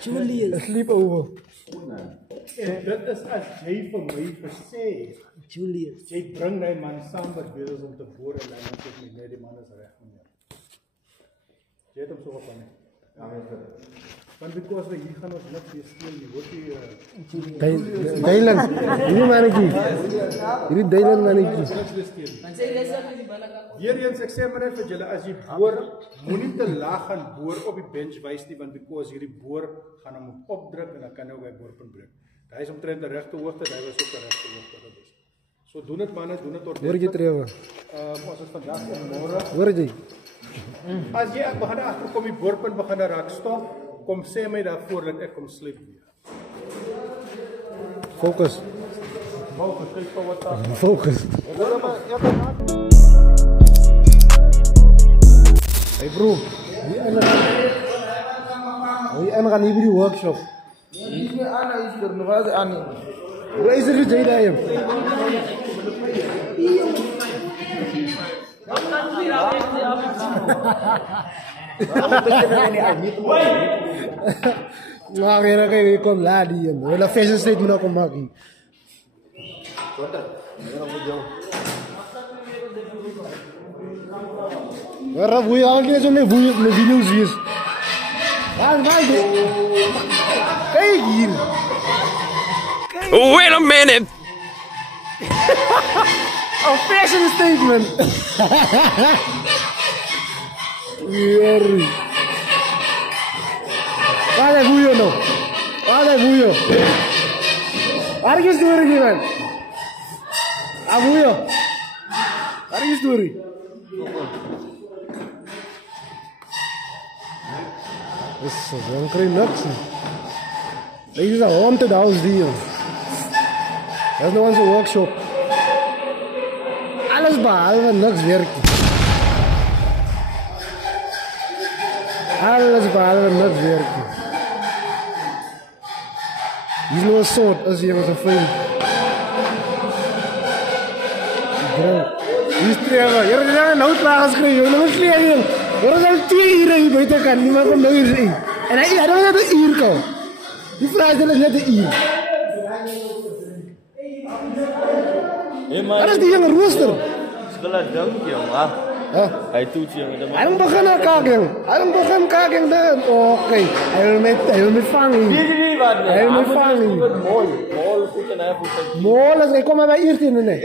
Julius. Sleep over. En dit is as jy vir my gesê Julius. jy bring my man saam wat wil om te boor en dan sê my nee die man is reg meneer. Jy het hom so op aan. Ja, want because we hier gaan ons niks weer steel nie. Hoor jy Dylan. Hierdie mannetjie. Hierdie Dylan mannetjie. Weer eens ek sê maar net vir julle as jy boor moenie te laag gaan boor op die bench wys nie want because hierdie boor gaan hom opdruk en dan kan hy ook by boorpunt breek. Hy is omtrent die regte hoogte, hy was ook die regte hoogte gewees. So doen dit manne, doen dit ordentlik. Hoor jy trewe? Ons is vandag en môre. Hoor jy? As jy begin agterkom die boorpunt begin raak stop, kom sê my daarvoor dat ek kom sleep weer. Fokus. Fokus, kyk vir wat daar. Fokus. Hey bro, wie gaan hier die workshop? Ini anak istri nuhas ani. Hoe is er jy daar? Maar kaya kayo kom ladi yan. Wala fashion statement ako maki. Wala buhay ako kaya so may videos views. Wait a minute! A fashion statement! Yeri. Wala buyo no? Wala buyo. Are you story given? Abuyo. Are you story? This is one crazy nuts. This is a haunted house deal. There's no one's a workshop. Alles behalve niks werk. Alles behalve niks werk. Hier is nog een soort als je met een vriend. Hier is treven. Hier is een houtlaag geschreven. Hier is een vleer. Hier is al 2 uur in buitenkant. Niemand komt nog eens in. En hij had net een uur komen. Die vraag is net een uur. Wat is die jonge rooster? Sekolah dong jong Hij doet jongen. Hij moet beginnen kaking. Hij moet beginnen kaking dan. Oké. Hij wil met vangen. Wie wat? Hij wil met vangen. Mol goed en hij goed. Mol is. Ik kom maar bij eerst in nee.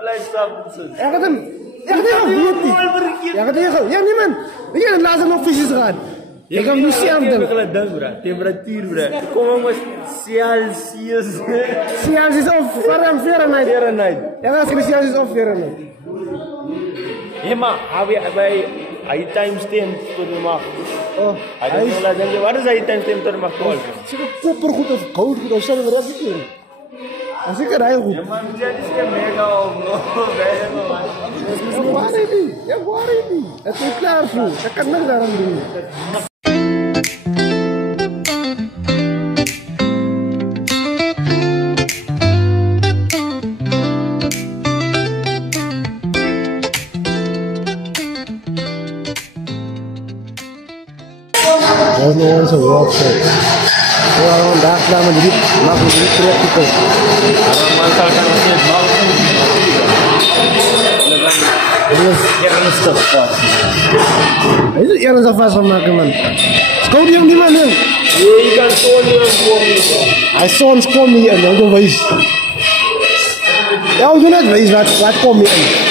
Blijf samen. Ja, gaat hem. Ja, gaat hem. Ja, gaat hem. Ja, niemand. Weet je, laat hem nog visjes gaan. Ik ga nu zelf doen. Temperatuur, bro. Kom maar, Celsius. Celsius of Fahrenheit. Ja, als je Celsius of Fahrenheit. Ja, maar hij timestamp voor de macht. Oh, hij is wat is hij timestamp voor de macht? Zeg maar koppergoed of goudgoed of zo, maar dat is het. Dat is zeker heel goed. Ja, maar dit is geen mega of Ja, waar is die? Het is klaar voor. Dat kan niks daarom doen. There's no one's a workshop. So I want that time and not practical. Is it eerder zo vast van maken man? Scout die hem niet man in? je kan zo niet Hij soms komt niet in, dan wees. Ja, doe net wees wat komt niet in.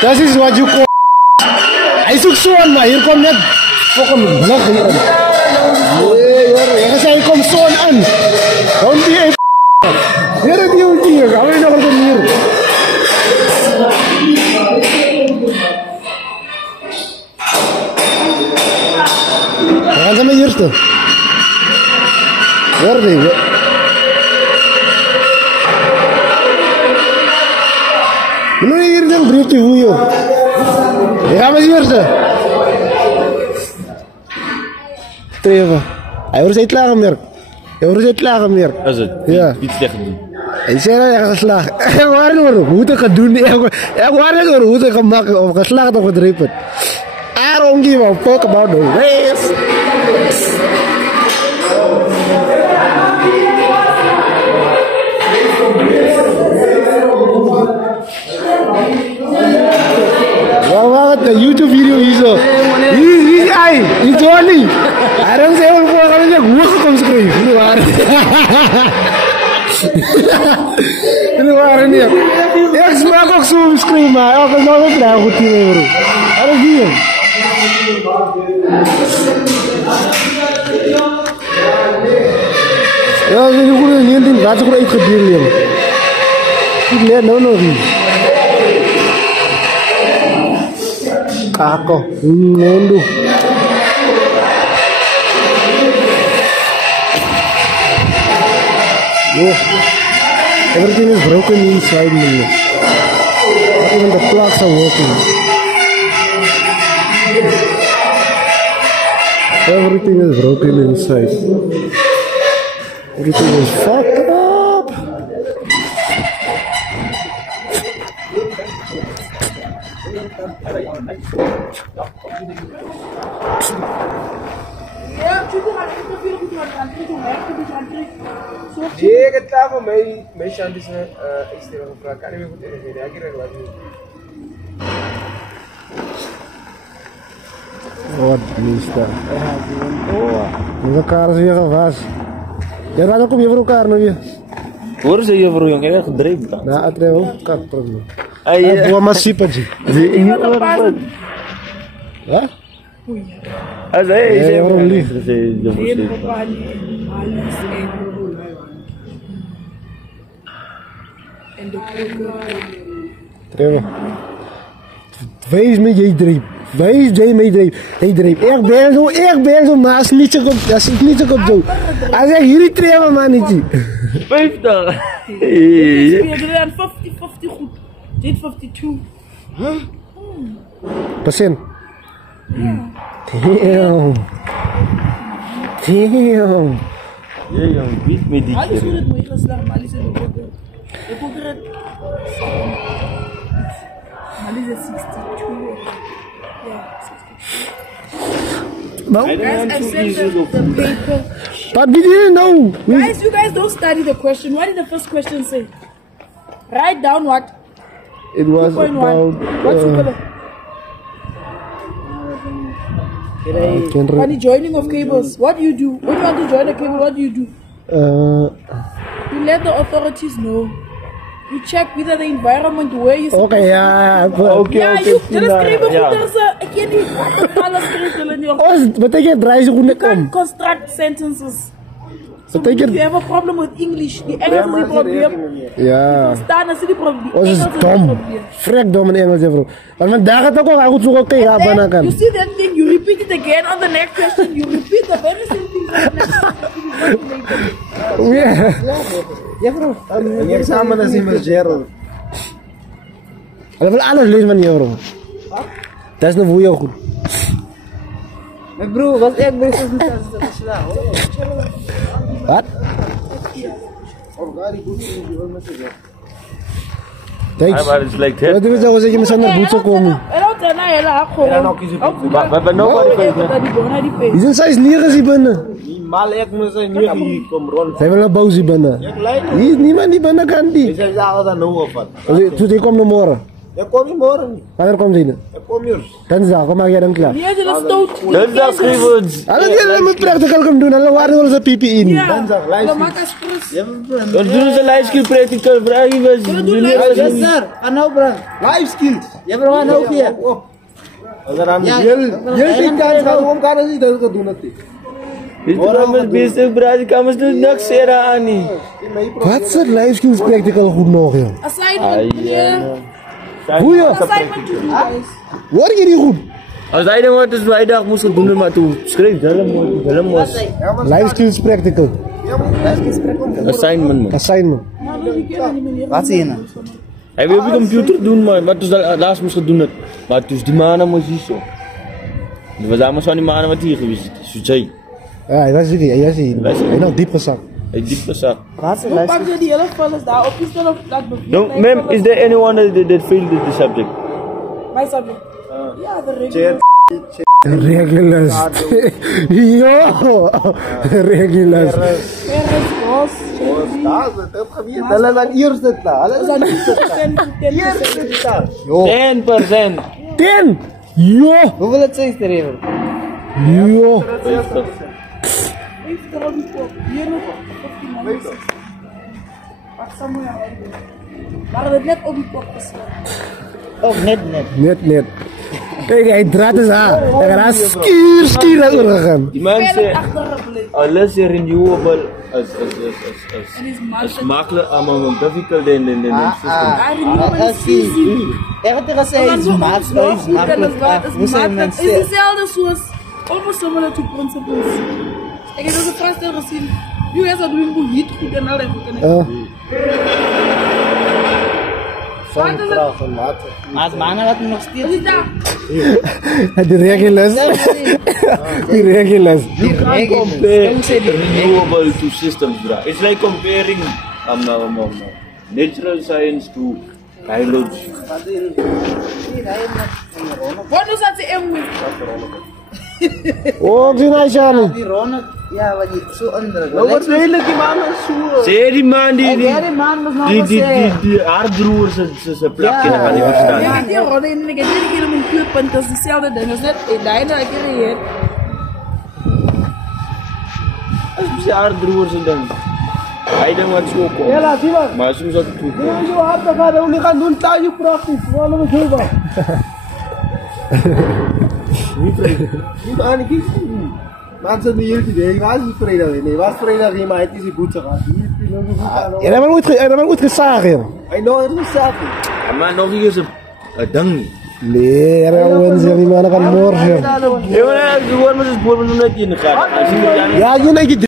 Dat is wat je komt. Hij zoekt zo aan, maar hier komt net fucking blok hier in. Nee, hoor, hij zei, komt zo aan. Don't be a hier is die hoed hier, gaan we nog een hier. We gaan ze met eerste. Hoor die. Meneer hier dan brief te voelen. We gaan met eerste. Treven. Hij wordt steeds lager meer. Jou broer het klagen meer. Is het? Ja. Iets slecht doen. Hij zei dat hij geslagen. Ik waar niet hoor, hoe het gedoen. Ik waar niet hoor, hoe het gemaakt of geslaagd of gedreven. I don't give a fuck about the race. Wat de YouTube video hier zo. Hier, hij, die Johnny. Hij dan zei wel voor gaan zeggen hoe gekomen schrijven. Nu waren. Nu waren niet. Ik smaak ook zo schrijven, maar elke dag ook daar goed in bro. Wat is hier? Ja, ze zijn goed in die wat ze goed uitgedeeld hebben. Ik leer nou nog niet. Kako, mundo. Yo, everything is broken inside me. Not even the plugs are working. Everything is broken inside. Everything is fucked up. Je gaat daar van mij chantes extra gevraagd. Kan je me goed reageren? Ik krijg wat nu. Wat is dat? Oh, elkaar is weer gewas. Ja, dan kom je voor elkaar nog weer. Hoor ze je voor jong, echt gedreven dan. Nou, het is ook kat probleem. Ay, Buah masih paji. Hah? Ay, Ja, waarom niet? Trevor. Wees met je dreep. Wees jij met je dreep. Ik ben zo, maar als ik niet zo op zo. Hij zegt, jullie Trevor man niet. 50. Je 50 goed. Dit 52. Percent. Damn. Damn. Ja, jong, weet me die Alles keer. goed het mooi geslagen, maar alles is ook goed. Ik ook er. Alles is 62. Ja, 62. No. Guys, I sent the paper. But we didn't know. Guys, you guys don't study the question. What did the first question say? Write down what? It was 2.1. about. What's the color? On the joining of cables, what do you do? When you want to join a cable, what do you do? You let the authorities know. You check whether the environment where you Okay, ja. Ja, you just schrijven goed als ik ken niet alles schrijven. Wat betekent draaien ze goed net Can't om? construct sentences. So if Betekent. you have a problem with English, the Engels is the probleem. Ja. Staan is die probleem. Ons is dom. Vrek dom in Engels, bro. Want vandaag gaat ook al goed zoeken. Oké, ja, Then banakan. you see that thing, you repeat it again on the next question. You repeat the very same thing on the next question. Ja, bro. Een examen is immers Gerald. Hij wil alles lezen van jou, bro. Dat is nog voor jou goed. Mijn broer, was echt bezig met dat geslagen. Wat? Ja, Thanks. maar het lijkt Wat het. doen we zo? Zeg je me zo naar boete komen? Maar nobody Die zijn size 9 hier binnen. Mal ik moet zijn nu hier kom rond. Zij willen boos hier binnen. Hier is niemand die binnen kan Ik die. zeg dat dan nog of wat. Toen die komt nog morgen. Ja, kom je morgen. Wanneer komt die? Ja, kom hier. Dinsdag, kom maar jij dan klaar. Nee, dat is stoot. Dinsdag schrijven ons. Alle die moet practical komen doen. Alle waren wel zijn PPE niet. Dinsdag, We luister. maken spruits. Dan doen ze lijstje practical vragen. Yes, sir. Ano, bro? Life skills. Je bent wel nou hier. Agar aan heel die kans gaat om kan niet dat doen het. Dit is bezig, bro. Ik kan me dus niks zeggen aan niet. Wat is het life skills practical goed nog, joh? Assignment, meneer. Hoe, joh? Assignment to do, guys. Hoor je niet goed? Als hij dan wat is vrijdag moest doen, maar toen schreef helemaal was Life skills practical. assignment man. Assignment. Wat zie je nou? Hij wil op de computer doen, maar wat is dat laatst moest doen het. Maar dus die maanden moest hij zo. Dat was allemaal zo die maanden wat hier geweest is. Zoals jij. Ja, hij was hier. Hij was hier. Hij is nou diep gezakt. Hij diep gezakt. Hoe pak je die hele vuilnis daar op? Instead of dat Don't, ma'am, is there anyone that failed the subject? My subject? Yeah, the regular. Regulars. Yo! Regulars. Boss. Hulle dan eers dit klaar. Hulle is aan 10%. 10! Yo! hoeveel het sê streven? Yo! 50. Heeft er al die kop. Hier nog 15 mensen. Pak samen naar huis. Maar het net op die kop gesloten. Oh, net. Net. Kijk, hij draait eens aan. Hij gaat skier naar gegaan. Die mensen, Verder achtergebleven. alles is renewable En is is makkelijk, maar difficult in the system. Maar die nieuwe is easy. Ek het gesê is maat, is makkelijk. Het is hetzelfde zoals almost similar to principles. Ik heb de vraag stel gezien. You guys are doing good goed en al dat goed. Wat is het? Maar als mannen wat nog steeds. Wat is dat? Die regulars. Die regulars. You can't compare renewable to systems, bro. It's like comparing natural science to biology. Wat is dat ze M? Oh, ik zie nou Shani. Die Ronald, ja, wat je zo indruk. Nou, wat redelijk die man is zo. Zeg die man die aardroers zijn plakje gaan die verstaan. Ik heb die rollen en ik heb iedere keer mijn puurpunt. Dat is hetzelfde ding. Dat is net een dijner dat ik hier. Dat is die aardroers en dan. Hij denkt wat zo komt. Ja, laat zien man. Maar soms dat het toe komt. Zo hard te gaan, we gaan doen taal je praktisch. Waarom is het zo? Niet aan de kies. Maar ze niet hier was het vrijdag. Nee, was vrijdag hier, maar het is die boete gehad. Ja, dat hebben we goed gezaagd hier. Hij nooit gezegd. Ja, maar nog hier is een ding niet. Nee, dat hebben we niet. Die mannen gaan morgen. Ja, maar gewoon met het boer, maar nog net in de gaten. Ja, je